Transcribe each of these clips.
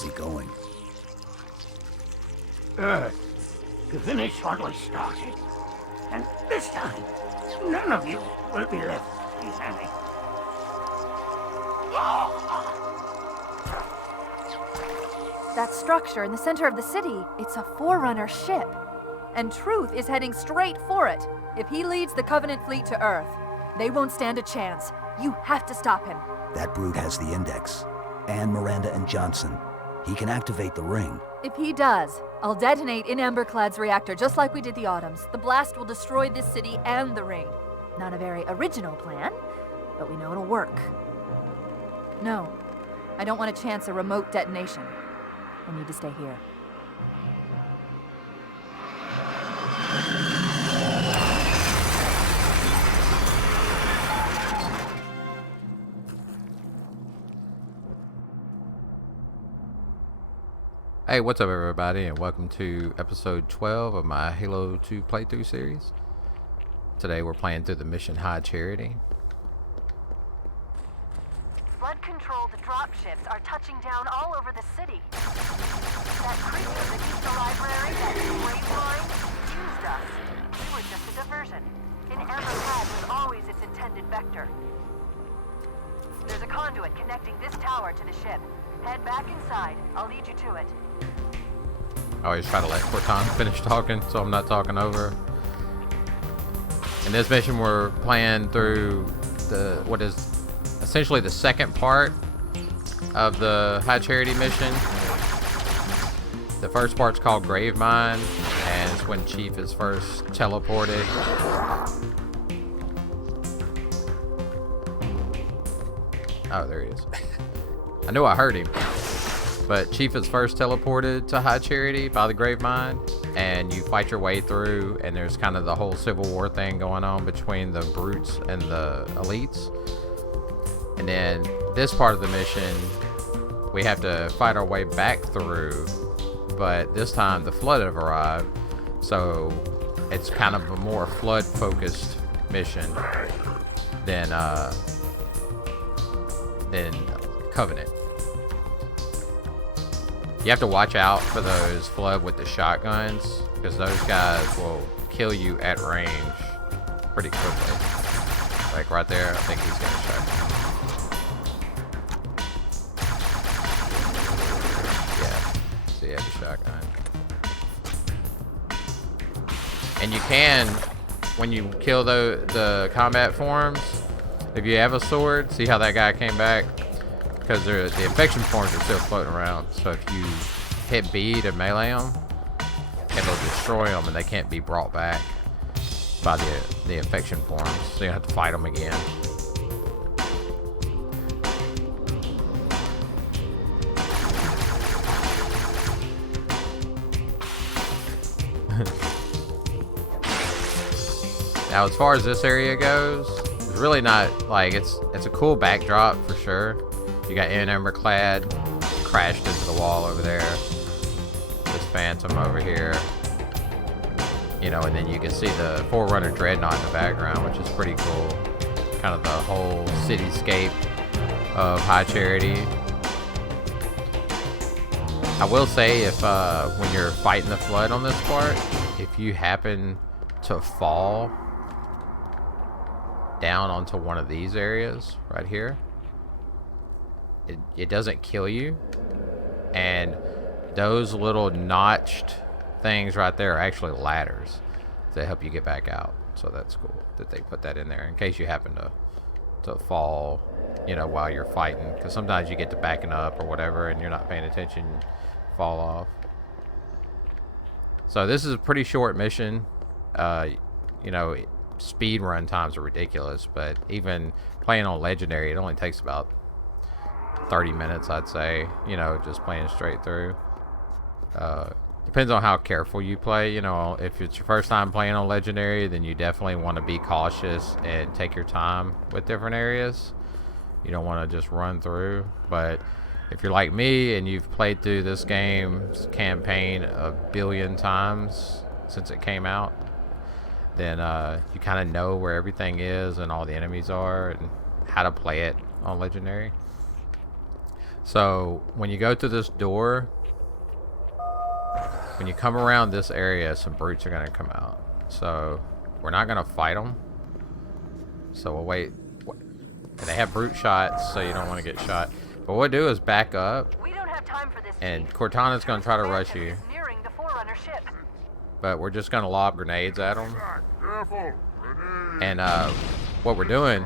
Where's he going? Earth, to finish what we started. And this time, none of you will be left behind. That structure in the center of the city, it's a Forerunner ship. And Truth is heading straight for it. If he leads the Covenant fleet to Earth, they won't stand a chance. You have to stop him. That brute has the Index. And Miranda and Johnson. He can activate the ring. If he does, I'll detonate in Emberclad's reactor just like we did the Autumn's. The blast will destroy this city and the ring. Not a very original plan, but we know it'll work. No, I don't want to chance a remote detonation. I need to stay here. Hey, what's up everybody, and welcome to episode 12 of my Halo 2 playthrough series. Today we're playing through the mission High Charity. Blood-controlled dropships are touching down all over the city. That creature that used the library, that slave line, used us. We were just a diversion. In Emberclad was always its intended vector. There's a conduit connecting this tower to the ship. Head back inside. I'll lead you to it. I always try to let Cortana finish talking so I'm not talking over. In this mission we're playing through what is essentially the second part of the High Charity mission. The first part's called Grave Mine, and it's when Chief is first teleported. Oh, there he is. I knew I heard him. But Chief is first teleported to High Charity by the Grave Mine, and you fight your way through, and there's kind of the whole Civil War thing going on between the brutes and the elites. And then this part of the mission, we have to fight our way back through, but this time the Flood have arrived, so it's kind of a more Flood-focused mission than Covenant. You have to watch out for those Flood with the shotguns, because those guys will kill you at range pretty quickly. Like right there, I think he's got a shotgun. Yeah, see, he has a shotgun. And you can, when you kill the combat forms, if you have a sword, see how that guy came back? Because the infection forms are still floating around, so if you hit B to melee them, it'll destroy them and they can't be brought back by the infection forms, so you have to fight them again. Now as far as this area goes, it's really not like it's a cool backdrop for sure. You got Emberclad crashed into the wall over there. This Phantom over here. You know, and then you can see the Forerunner Dreadnought in the background, which is pretty cool. Kind of the whole cityscape of High Charity. I will say, if when you're fighting the Flood on this part, if you happen to fall down onto one of these areas right here, it doesn't kill you, and those little notched things right there are actually ladders to help you get back out. So that's cool that they put that in there in case you happen to fall, you know, while you're fighting, because sometimes you get to backing up or whatever and you're not paying attention, fall off. So this is a pretty short mission. You know, speed run times are ridiculous, but even playing on Legendary, it only takes about 30 minutes, I'd say, you know, just playing straight through. Depends on how careful you play. You know, if it's your first time playing on Legendary, then you definitely want to be cautious and take your time with different areas. You don't want to just run through. But if you're like me and you've played through this game's campaign a billion times since it came out, then you kind of know where everything is and all the enemies are and how to play it on Legendary. So when you go through this door, when you come around this area, some brutes are gonna come out. So we're not gonna fight them. So we'll wait. And they have brute shots, so you don't want to get shot. But what we'll do is back up. We don't have time for this. And Cortana's gonna try to rush you. Is nearing the Forerunner ship. But we're just gonna lob grenades at them. And what we're doing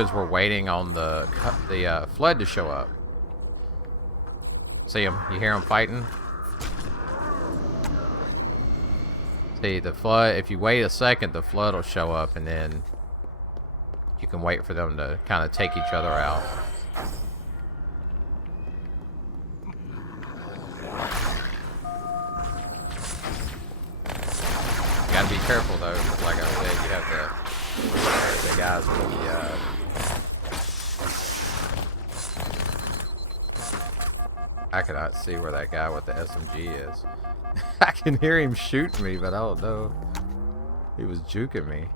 is we're waiting on the flood to show up. See them? You hear them fighting? See the flood. If you wait a second, the flood will show up, and then you can wait for them to kind of take each other out. You gotta be careful though, 'cause like I said, you have the guys with the I cannot see where that guy with the SMG is. I can hear him shoot me, but I don't know. He was juking me.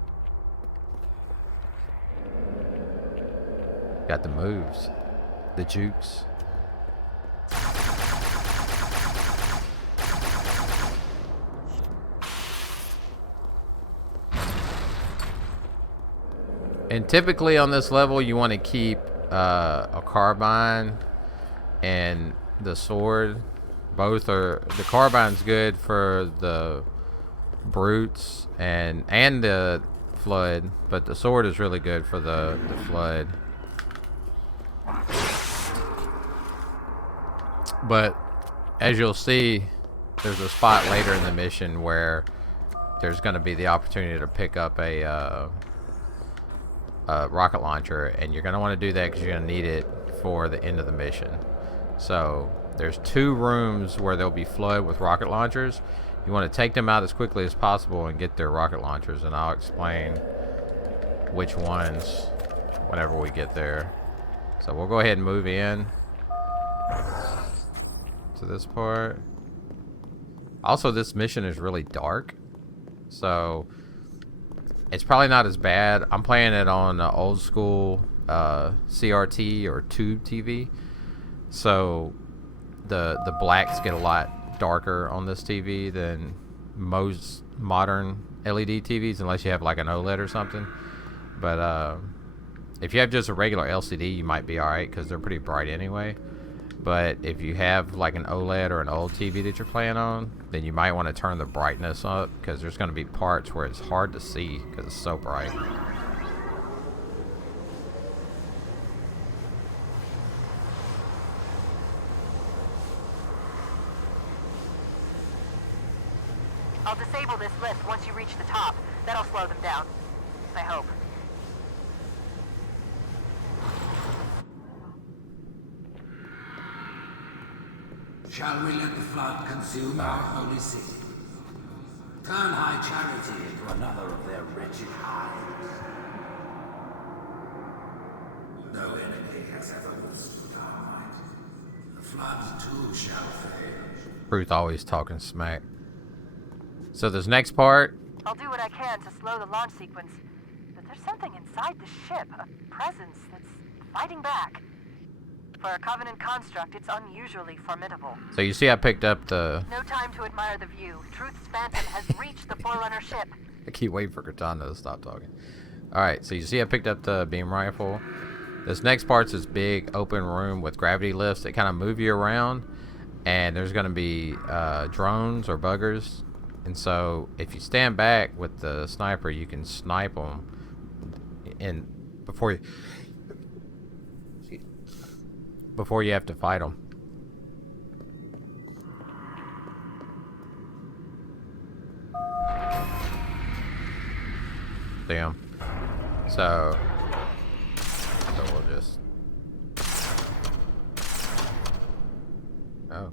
Got the moves. The jukes. And typically on this level, you want to keep a carbine and the sword. Both are. The carbine's good for the brutes and the flood, but the sword is really good for the flood. But as you'll see, there's a spot later in the mission where there's going to be the opportunity to pick up a rocket launcher, and you're going to want to do that because you're going to need it for the end of the mission. So there's 2 rooms where there'll be flood with rocket launchers. You want to take them out as quickly as possible and get their rocket launchers, and I'll explain which ones whenever we get there. So we'll go ahead and move in to this part. Also, this mission is really dark, so it's probably not as bad. I'm playing it on old school CRT or tube TV, so the blacks get a lot darker on this TV than most modern LED TVs, unless you have like an OLED or something. But if you have just a regular LCD, you might be alright because they're pretty bright anyway. But if you have like an OLED or an old TV that you're playing on, then you might want to turn the brightness up, because there's going to be parts where it's hard to see because it's so bright. I'll disable this lift once you reach the top. That'll slow them down. I hope. Shall we let the flood consume our holy city? Turn high charity into another of their wretched hives. No enemy has ever withstood our might. The flood too shall fail. Ruth always talking smack. So this next part, I'll do what I can to slow the launch sequence, but there's something inside the ship, a presence that's fighting back. For a Covenant construct, it's unusually formidable. so you see I picked up the... No time to admire the view. Truth's Phantom has reached the Forerunner ship. I keep waiting for Cortana to stop talking. Alright, so you see I picked up the beam rifle. This next part's this big open room with gravity lifts that kind of move you around. And there's going to be drones or buggers. And so if you stand back with the sniper, you can snipe them and before you have to fight them. Damn. So we'll just... Oh.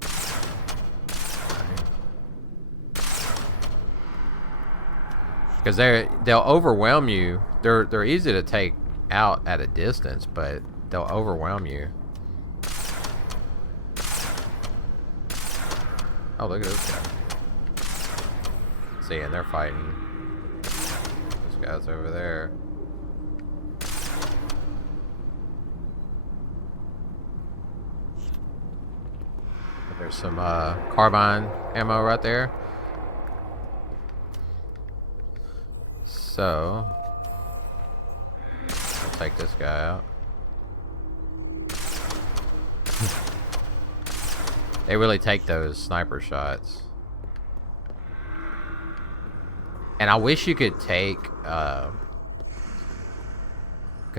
Because they'll overwhelm you. They're easy to take out at a distance, but they'll overwhelm you. Oh, look at this guy. See, and they're fighting. This guy's over there. There's some carbine ammo right there. So, I'll take this guy out. They really take those sniper shots. And I wish you could take, because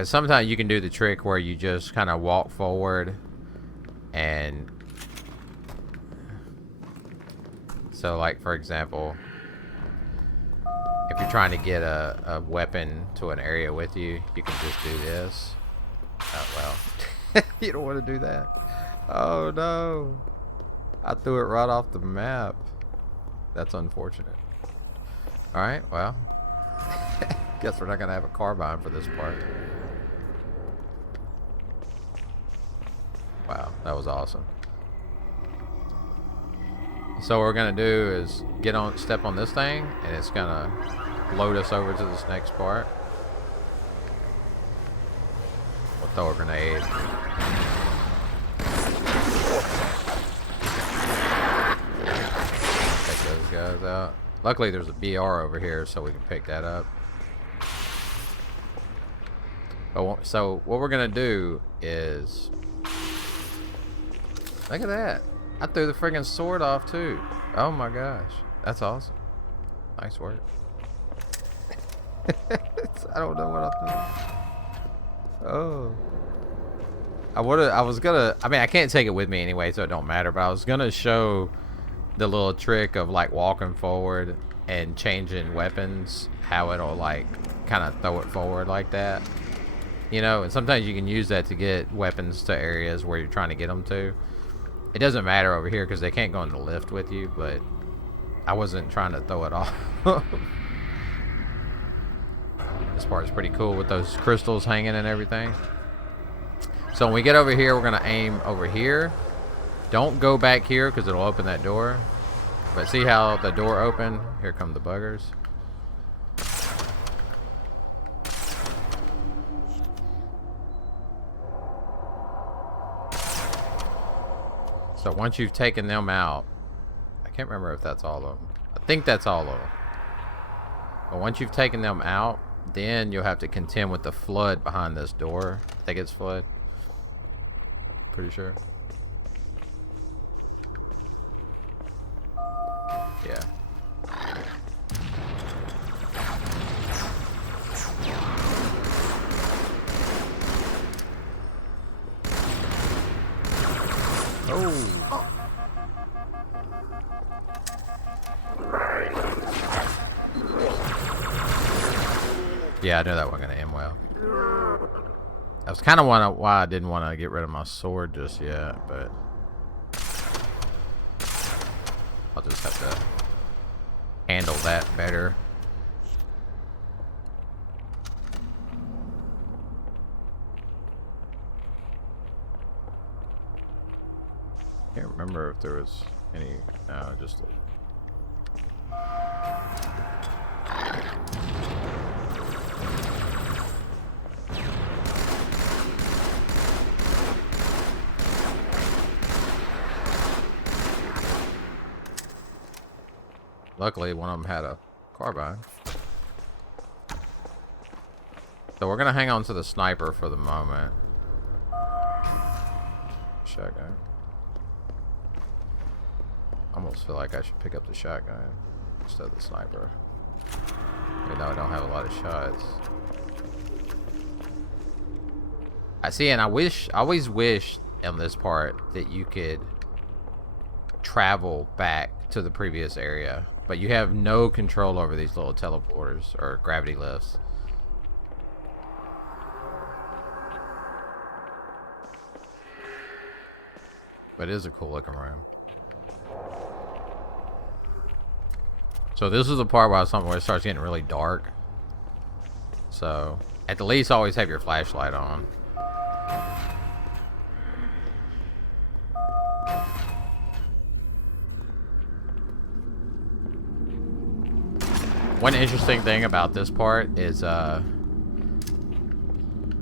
sometimes you can do the trick where you just kind of walk forward and so like for example, if you're trying to get a weapon to an area with you, you can just do this. Oh well. You don't want to do that. Oh no. I threw it right off the map. That's unfortunate. Alright, well. Guess we're not going to have a carbine for this part. Wow, that was awesome. So what we're going to do is step on this thing, and it's going to load us over to this next part. We'll throw a grenade. Take those guys out. Luckily there's a BR over here so we can pick that up. But, so what we're going to do is... Look at that. I threw the friggin' sword off too. Oh my gosh. That's awesome. Nice work. I don't know what I'm doing. Oh. I mean, I can't take it with me anyway, so it don't matter, but I was gonna show the little trick of like walking forward and changing weapons, how it'll like kind of throw it forward like that. You know, and sometimes you can use that to get weapons to areas where you're trying to get them to. It doesn't matter over here because they can't go in the lift with you, but I wasn't trying to throw it off. This part is pretty cool with those crystals hanging and everything. So when we get over here, we're going to aim over here. Don't go back here because it'll open that door. But see how the door opened? Here come the buggers. So once you've taken them out, I can't remember if that's all of them. I think that's all of them. But once you've taken them out, then you'll have to contend with the flood behind this door. I think it's flood. Pretty sure. Yeah. Oh. Yeah, I knew that wasn't gonna end well. That was kind of why I didn't want to get rid of my sword just yet, but I'll just have to handle that better. Can't remember if there was any, just a... Luckily, one of them had a carbine. So we're gonna hang on to the sniper for the moment. Shotgun. Almost feel like I should pick up the shotgun instead of the sniper. Even though I don't have a lot of shots. I see, and I always wish on this part that you could travel back to the previous area, but you have no control over these little teleporters or gravity lifts. But it is a cool looking room. So this is the part where it starts getting really dark. So at the least always have your flashlight on. One interesting thing about this part is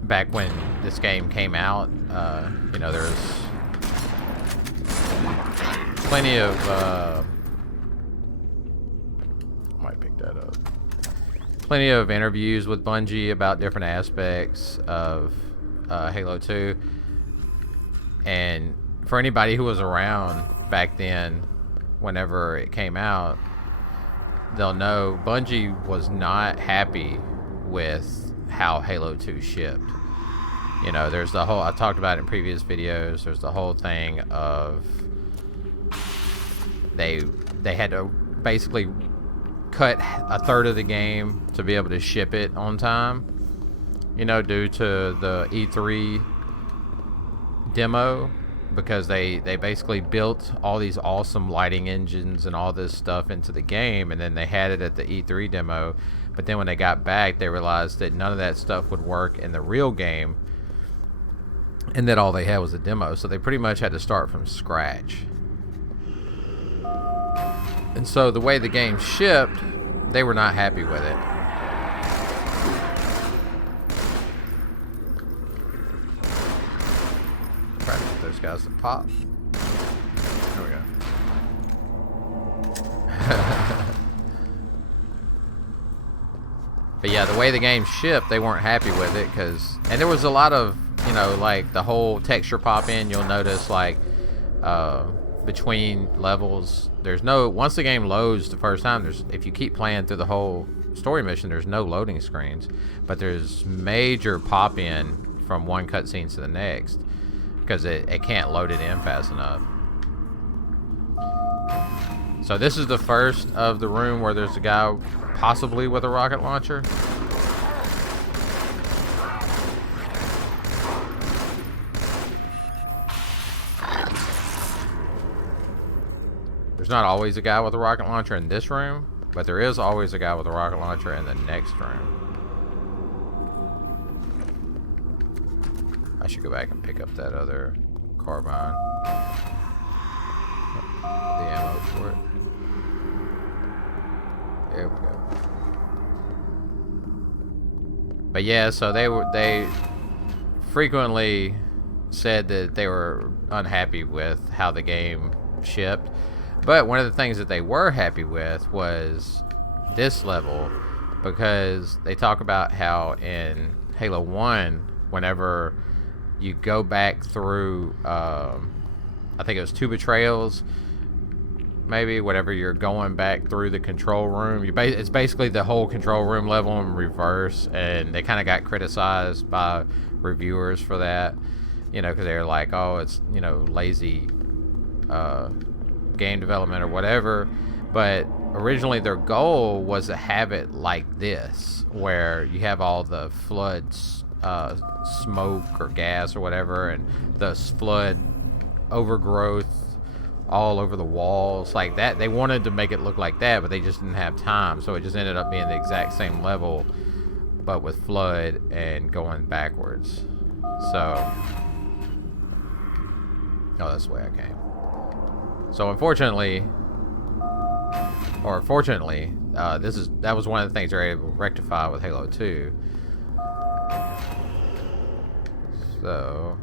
back when this game came out, you know, there's plenty of I might pick that up. Plenty of interviews with Bungie about different aspects of Halo 2. And for anybody who was around back then, whenever it came out, they'll know Bungie was not happy with how Halo 2 shipped. You know, there's the whole, I talked about it in previous videos, there's the whole thing of they had to basically cut a third of the game to be able to ship it on time, you know, due to the E3 demo, because they basically built all these awesome lighting engines and all this stuff into the game, and then they had it at the E3 demo, but then when they got back they realized that none of that stuff would work in the real game, and that all they had was a demo, so they pretty much had to start from scratch. And so the way the game shipped, they were not happy with it. Try to get those guys to pop. There we go. But yeah, the way the game shipped, they weren't happy with it, and there was a lot of, you know, like the whole texture pop in, you'll notice like between levels, once the game loads the first time, if you keep playing through the whole story mission, there's no loading screens, but there's major pop in from one cutscene to the next because it can't load it in fast enough. So this is the first of the room where there's a guy possibly with a rocket launcher. There's not always a guy with a rocket launcher in this room, but there is always a guy with a rocket launcher in the next room. I should go back and pick up that other carbine. The ammo for it. There we go. But yeah, so they frequently said that they were unhappy with how the game shipped. But one of the things that they were happy with was this level, because they talk about how in Halo 1, whenever you go back through, I think it was 2 betrayals, maybe, whenever you're going back through the control room, it's basically the whole control room level in reverse, and they kind of got criticized by reviewers for that, you know, because they're like, oh, it's, you know, lazy game development or whatever. But originally their goal was to have it like this, where you have all the floods, smoke or gas or whatever, and the flood overgrowth all over the walls like that. They wanted to make it look like that, but they just didn't have time, so it just ended up being the exact same level but with flood and going backwards. So, oh, that's the way I came. So unfortunately, or fortunately, that was one of the things they were able to rectify with Halo 2. So,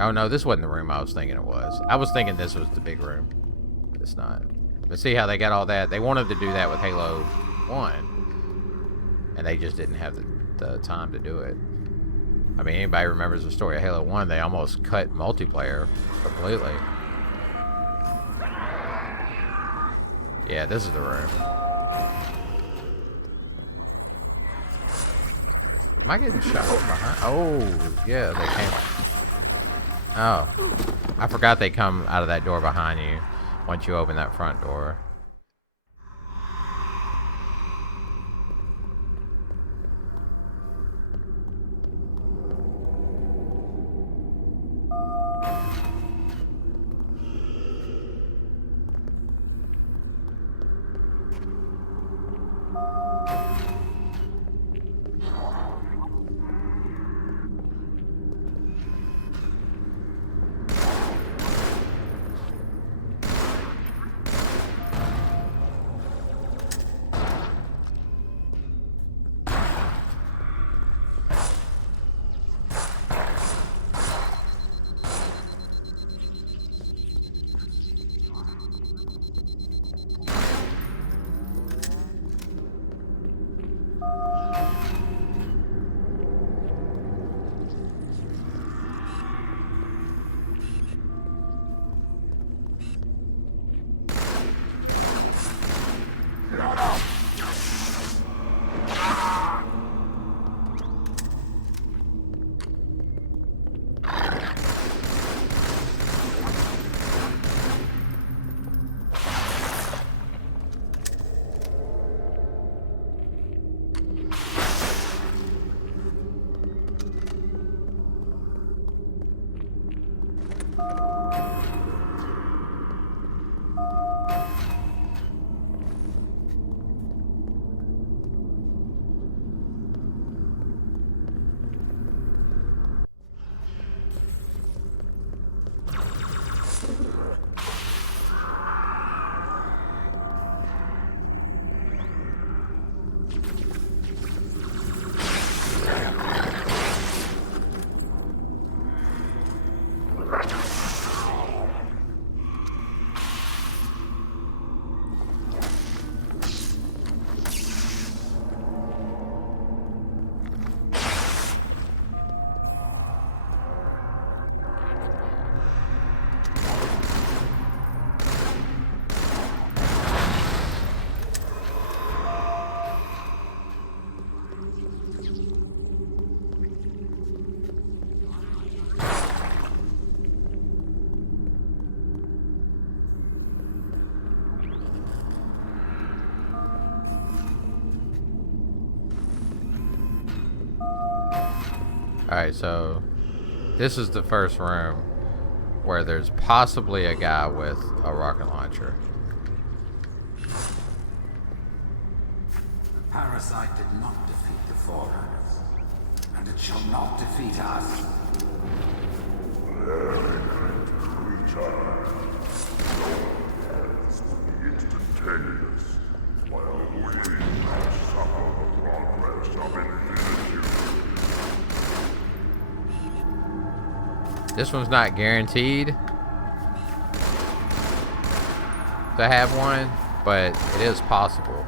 oh no, this wasn't the room I was thinking it was. I was thinking this was the big room. It's not. But see how they got all that? They wanted to do that with Halo 1, and they just didn't have the time to do it. I mean, anybody remembers the story of Halo 1, they almost cut multiplayer completely. Yeah, this is the room. Am I getting shot from behind? Oh, yeah, they came. Oh, I forgot they come out of that door behind you once you open that front door. Alright, so this is the first room where there's possibly a guy with a rocket launcher. The parasite did not defeat the Forerunners, and it shall not defeat us. Instantaneous, while we suffer the progress of infinitude. This one's not guaranteed to have one, but it is possible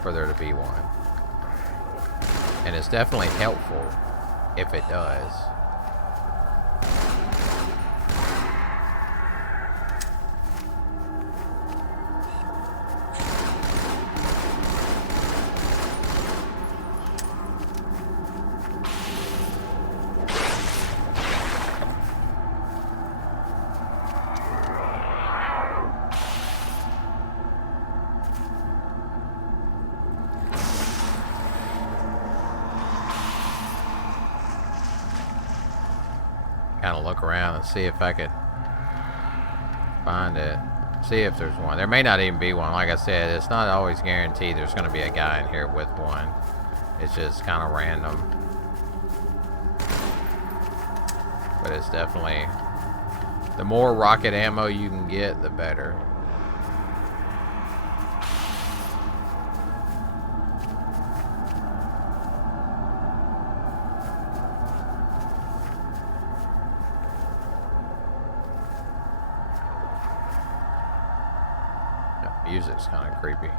for there to be one. And it's definitely helpful if it does. Kind of look around and see if I could find it. See if there's one. There may not even be one. Like I said, it's not always guaranteed there's going to be a guy in here with one. It's just kind of random. But it's definitely... the more rocket ammo you can get, the better. Music's kind of creepy.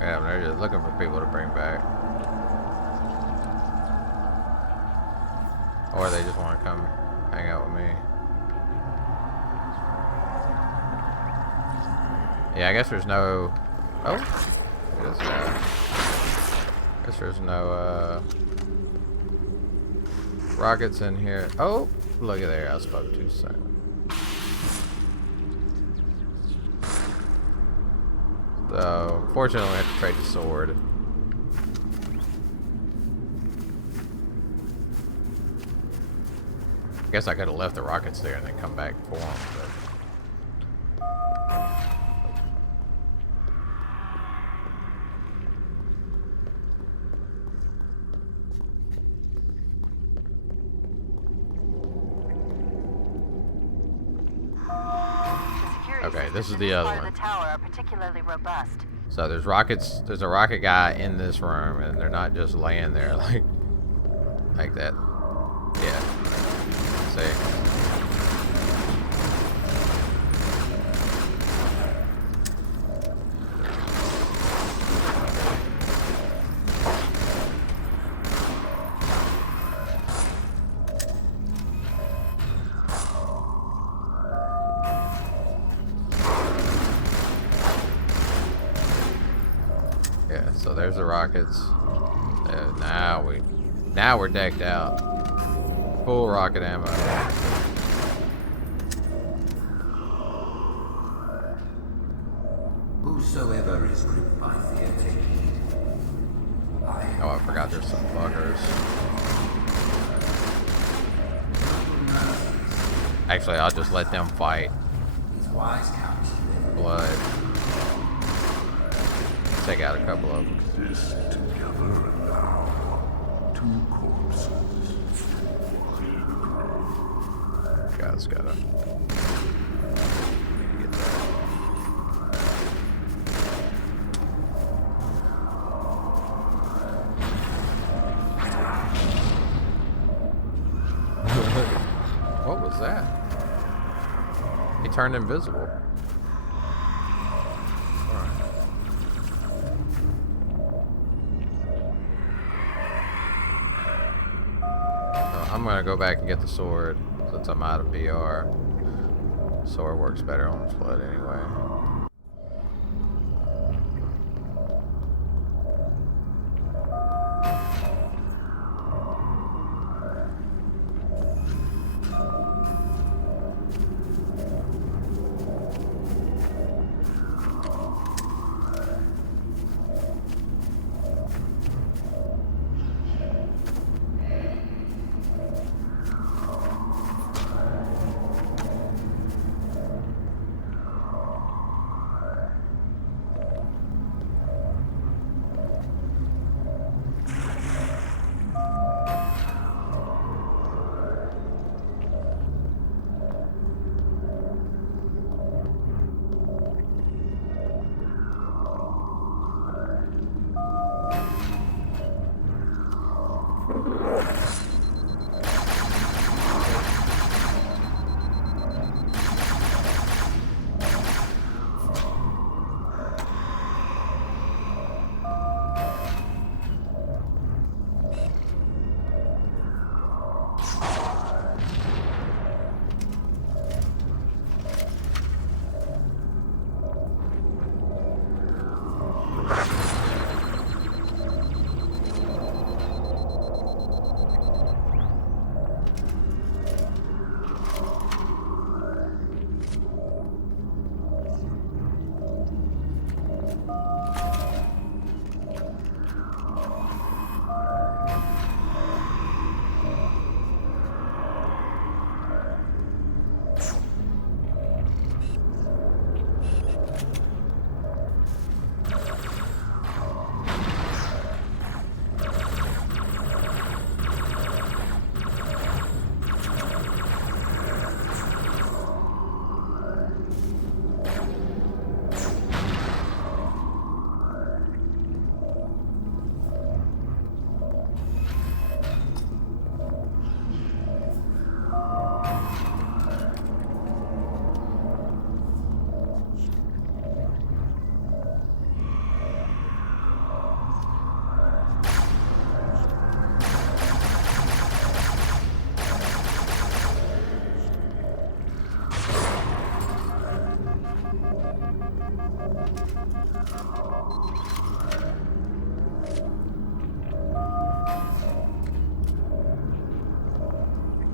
Yeah, they're just looking for people to bring back. Or they just want to come hang out with me. Yeah, I guess there's no... oh! This guy. Guess there's no, rockets in here. Oh! Look at there, I spoke too soon. So, fortunately, I have to trade the sword. I guess I could have left the rockets there and then come back for them, but... okay, this is the other one. The tower are particularly robust. So there's rockets. There's a rocket guy in this room, and they're not just laying there like that. Yeah. See. Yeah, so there's the rockets. Now we're decked out. Full rocket ammo. Whosoever is gripped by fear, take heed. Oh, I forgot there's some buggers. Actually, I'll just let them fight. These wise counsel. Blood. Take out a couple of them. This together and now, two corpses. God's gotta. Get that. What was that? He turned invisible. I'm gonna go back and get the sword since I'm out of VR. Sword works better on flood anyway.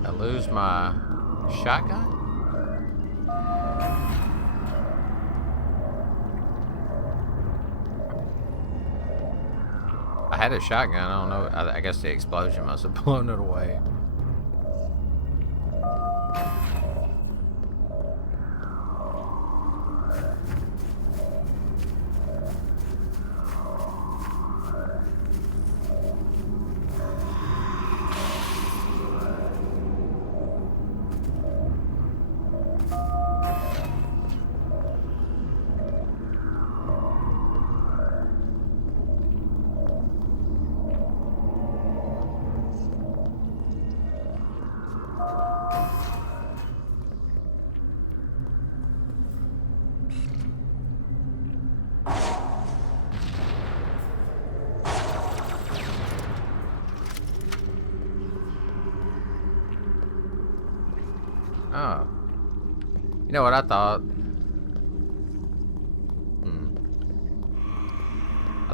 I lose my shotgun? I had a shotgun, I don't know. I guess the explosion must have blown it away. Oh. You know what I thought?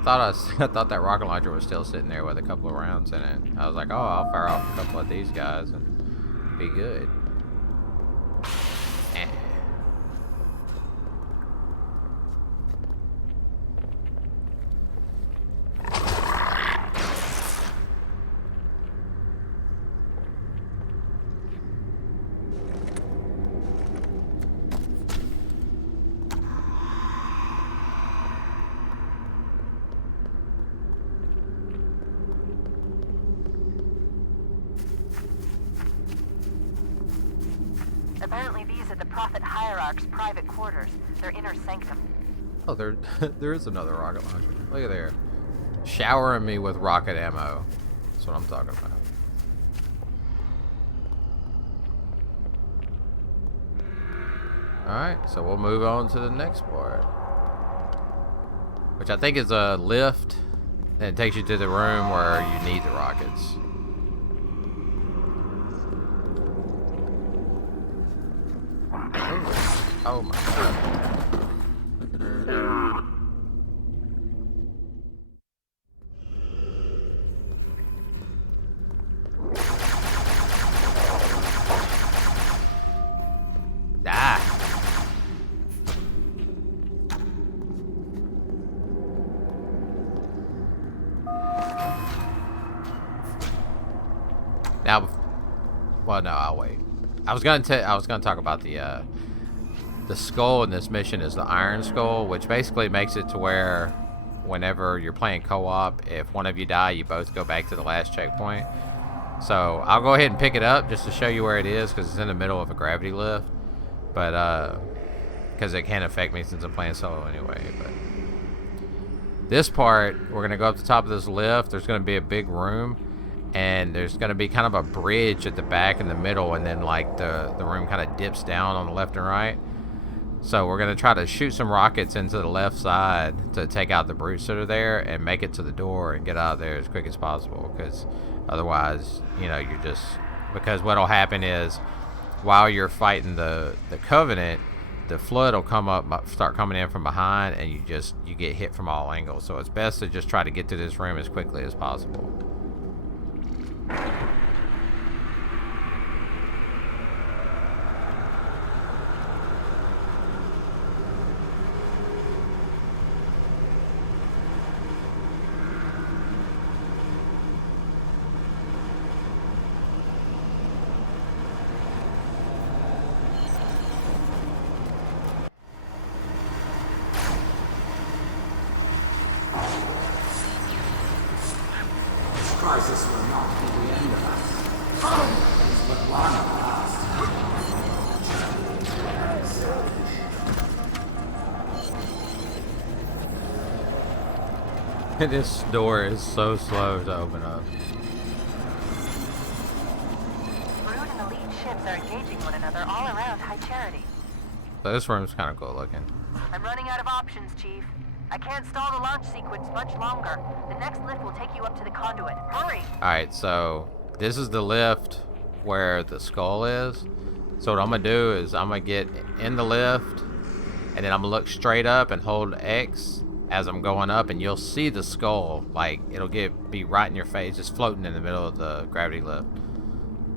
I thought that rocket launcher was still sitting there with a couple of rounds in it. I was like, oh, I'll fire off a couple of these guys and be good. Eh. Apparently these are the Prophet Hierarch's private quarters, their inner sanctum. Oh, there is another rocket launcher. Look at there. Showering me with rocket ammo. That's what I'm talking about. Alright, so we'll move on to the next part. Which I think is a lift. And it takes you to the room where you need the rockets. Oh my god. Ah. Now, well, no, I'll wait. I was gonna talk about the skull in this mission is the Iron Skull, which basically makes it to where whenever you're playing co-op, if one of you die, you both go back to the last checkpoint. So I'll go ahead and pick it up just to show you where it is, because it's in the middle of a gravity lift. But because it can affect me since I'm playing solo anyway. But this part, we're gonna go up the top of this lift. There's gonna be a big room, and there's gonna be kind of a bridge at the back in the middle, and then like the room kind of dips down on the left and right. So we're gonna try to shoot some rockets into the left side to take out the brutes that are there and make it to the door and get out of there as quick as possible, because otherwise, you know, you're just, because what'll happen is while you're fighting the Covenant, the Flood will come up, start coming in from behind, and you get hit from all angles. So it's best to just try to get to this room as quickly as possible. Crisis will not be the end of us. There's but one last. This door is so slow to open up. Brood and the lead ships are engaging one another all around High Charity. So this room's kind of cool looking. I'm running out of options, Chief. I can't stall the launch sequence much longer. The next lift will take you up to the conduit. Hurry! Alright, so this is the lift where the skull is. So what I'm going to do is I'm going to get in the lift, and then I'm going to look straight up and hold X as I'm going up, and you'll see the skull. Like, it'll be right in your face, just floating in the middle of the gravity lift.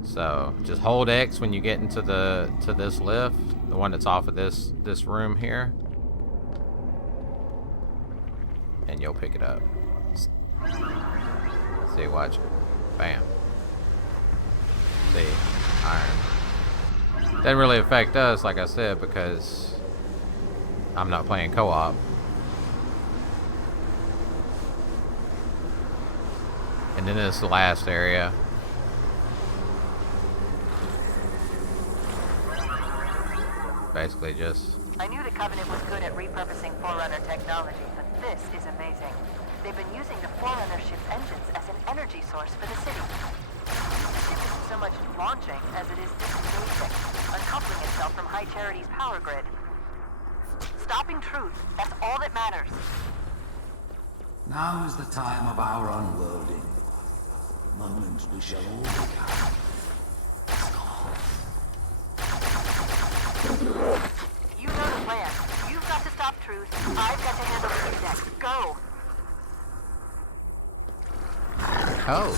So just hold X when you get into this lift, the one that's off of this room here. And you'll pick it up. See, watch. Bam. See, iron. Doesn't really affect us, like I said, because I'm not playing co-op. And then this is the last area. Basically just... I knew the Covenant was good at repurposing Forerunner technology, but this is amazing. They've been using the Forerunner ship's engines as an energy source for the city. The ship isn't so much launching as it is disengaging, uncoupling itself from High Charity's power grid. Stopping Truth, that's all that matters. Now is the time of our unworlding. The moment we shall all become. You know the plan. You've got to stop Truth. I've got to handle the index. Go! Oh.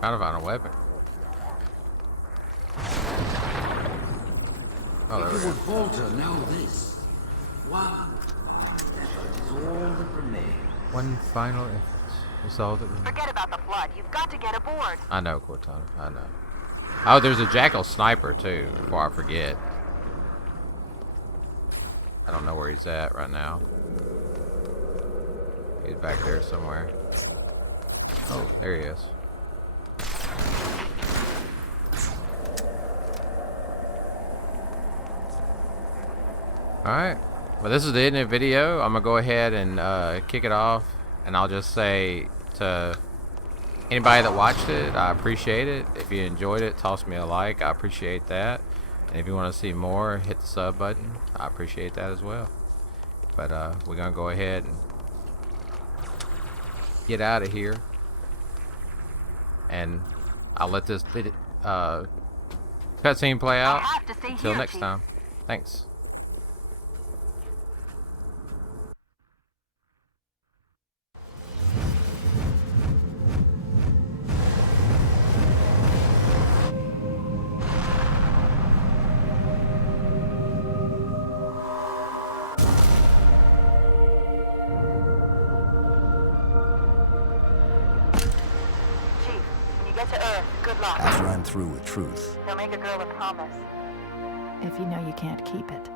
Trying to find a weapon. Oh, there If we you go. would falter, know this. One effort is all that remains. One final effort. That's all that remains. Forget about the Flood. You've got to get aboard. I know, Cortana. I know. Oh, there's a Jackal sniper too, before I forget. I don't know where he's at right now. He's back there somewhere. Oh, there he is. Alright. Well, this is the end of the video. I'm going to go ahead and kick it off. And I'll just say to anybody that watched it, I appreciate it. If you enjoyed it, toss me a like. I appreciate that. And if you want to see more, hit the sub button. I appreciate that as well. But we're gonna go ahead and get out of here, and I'll let this cutscene play out. I have to stay Until here, next Chief. time. Thanks. Chief, when you get to Earth, good luck. After I'm through with Truth, They'll make a girl a promise. If you know you can't keep it.